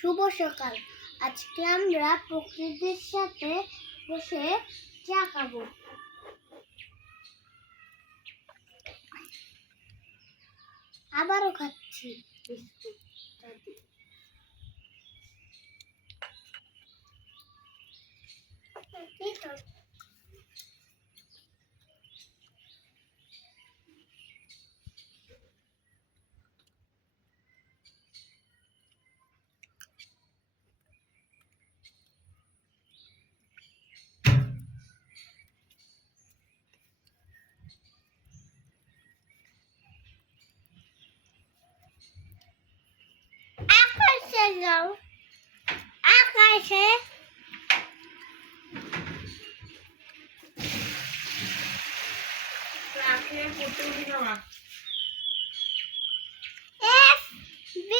শুভ সকাল। আজকে আমরা প্রকৃতির সাথে বসে চা খাবো। আবারও খাচ্ছি বিস্কুট। আকাশে যাও, আকাশে F B